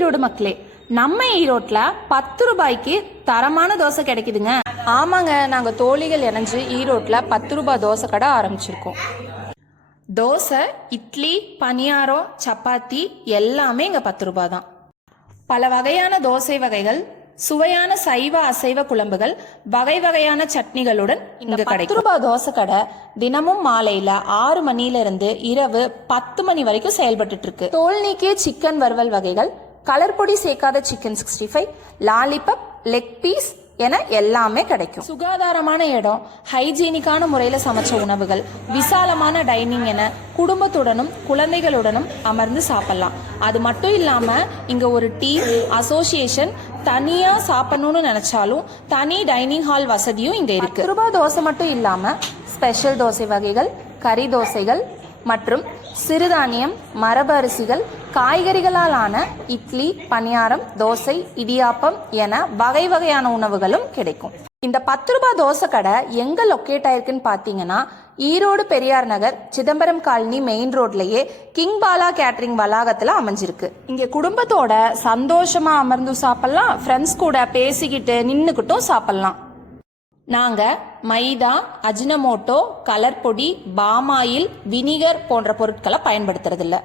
ஈரோடு மக்களே, நம்ம ஈரோட்டில் 10 ரூபாய்க்கு தரமான தோசை கிடைக்குதுங்க. ஆமாங்க, நாங்கள் தோழிகள் இணைஞ்சு ஈரோட்டில் 10 ரூபாய் தோசை கடை ஆரம்பிச்சிருக்கோம். தோசை, இட்லி, பனியாரம், சப்பாத்தி எல்லாமே இங்கே 10 ரூபாய் தான். பல வகையான தோசை வகைகள், சுவையான சைவ அசைவ குழம்புகள், வகை வகையான சட்னிகளுடன் இங்க கிடைக்கும். 10 ரூபாய் தோசை கடை தினமும் மாலையில 6 மணிலிருந்து இரவு 10 மணி வரைக்கும் செயல்பட்டு இருக்கு. தோல் நீக்கிய சிக்கன் வறுவல் வகைகள், கலர் பொடி சேர்க்காத சிக்கன் 65, லாலிபப், லெக் பீஸ் என எல்லாமே கிடைக்கும். சுகாதாரமான இடம், ஹைஜீனிக்கான முறையில் சமைச்ச உணவுகள், விசாலமான டைனிங் என குடும்பத்துடனும் குழந்தைகளுடனும் அமர்ந்து சாப்பிடலாம். அது மட்டும் இல்லாமல் இங்கே ஒரு டீம், அசோசியேஷன் தனியாக சாப்பிடணும்னு நினச்சாலும் தனி டைனிங் ஹால் வசதியும் இங்கே இருக்கு. 10 ரூபாய் தோசை மட்டும் இல்லாமல் ஸ்பெஷல் தோசை வகைகள், கறி தோசைகள் மற்றும் சிறுதானியம், மரபு அரிசிகள், காய்கறிகளால் ஆன இட்லி, பனியாரம், தோசை, இடியாப்பம் என வகை வகையான உணவுகளும் கிடைக்கும். இந்த 10 ரூபாய் தோசை கடை எங்க லொக்கேட் ஆயிருக்குன்னு பார்த்தீங்கன்னா, ஈரோடு பெரியார் நகர், சிதம்பரம் காலனி மெயின் ரோட்லயே கிங் பாலா கேட்டரிங் வளாகத்துல அமைஞ்சிருக்கு. இங்கே குடும்பத்தோட சந்தோஷமா அமர்ந்து சாப்பிடலாம், ஃப்ரெண்ட்ஸ் கூட பேசிக்கிட்டு நின்றுக்கிட்டும் சாப்பிடலாம். நாங்கள் மைதா, அஜினமோட்டோ, கலர் பொடி, பாமாயில், வினிகர் போன்ற பொருட்களை பயன்படுத்துறதில்ல.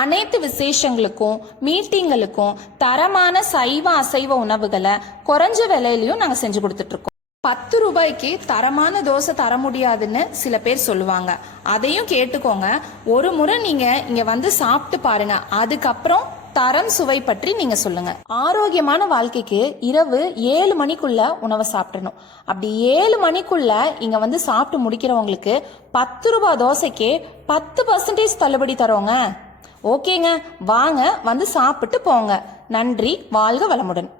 அனைத்து விசேஷங்களுக்கும் மீட்டிங்களுக்கும் தரமான சைவ அசைவ உணவுகளை குறைஞ்ச விலையிலையும் நாங்கள் செஞ்சு கொடுத்துட்டு இருக்கோம். 10 ரூபாய்க்கு தரமான தோசை தர முடியாதுன்னு சில பேர் சொல்லுவாங்க. அதையும் கேட்டுக்கோங்க. ஒரு முறை நீங்கள் இங்கே வந்து சாப்பிட்டு பாருங்க, அதுக்கப்புறம் தரம் சுவை பற்றி நீங்க சொல்லுங்க. ஆரோக்கியமான வாழ்க்கைக்கு இரவு 7 மணிக்குள்ள உணவை சாப்பிடணும். அப்படி 7 மணிக்குள்ள இங்க வந்து சாப்பிட்டு முடிக்கிறவங்களுக்கு 10 ரூபாய் தோசைக்கு 10% தள்ளுபடி தரோங்க. ஓகேங்க, வாங்க வந்து சாப்பிட்டு போங்க. நன்றி, வாழ்க வளமுடன்.